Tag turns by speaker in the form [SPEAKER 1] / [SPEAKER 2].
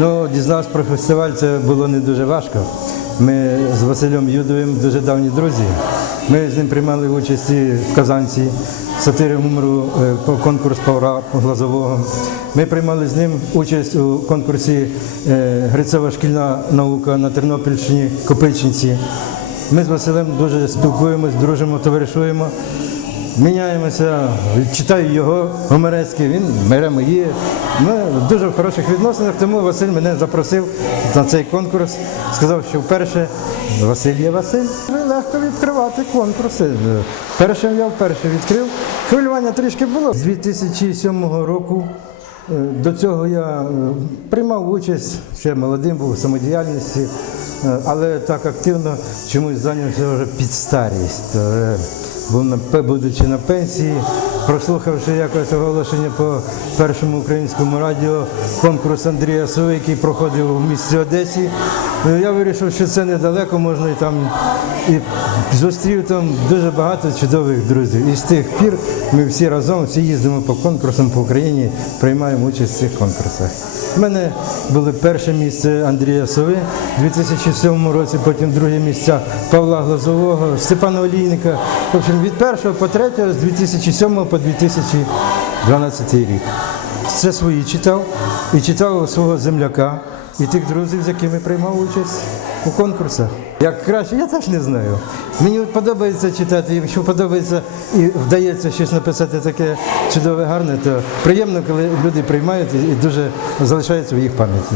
[SPEAKER 1] Ну, дізнався про фестиваль, це було не дуже важко. Ми з Василем Юдовим дуже давні друзі. Ми з ним приймали участь в Казанці, сатири гумору е, конкурс Павра Глазового. Ми приймали з ним участь у конкурсі е, Грицева шкільна наука на Тернопільщині, Копичинці. Ми з Василем дуже спілкуємось, дружимо, товаришуємо. Міняємося, читаю його гомерецьке, він бере мої. Ми дуже в хороших відносинах, тому Василь мене запросив на цей конкурс. Сказав, що вперше Василь є Василь. Легко відкривати конкурси. Перше я вперше відкрив. Хвилювання трішки було. З 2007 року е, до цього я е, приймав участь, ще молодим був у самодіяльності, е, але так активно чомусь зайнявся вже під старість. Був на будучи на пенсії, прослухавши якось оголошення по першому українському радіо конкурс Андрія Сови, який проходив у місті Одесі. е, Я вирішив, що це недалеко, можна і там і зустрів там дуже багато чудових друзів. І з тих пір ми всі разом всі їздимо по конкурсам по Україні, приймаємо участь в цих конкурсах. У мене було перше місце Андрія Сови у 2007 році, потім друге місце Павла Глазового, Степана Олійника. В общем, від першого по третього з 2007 по 2012 рік. Це свої читав і читав свого земляка і тих друзів, з якими приймав участь у конкурсах. Як краще, я теж не знаю. Мені подобається читати, якщо подобається і вдається щось написати таке чудове, гарне, то приємно, коли люди приймають і дуже залишаються в їх пам'яті.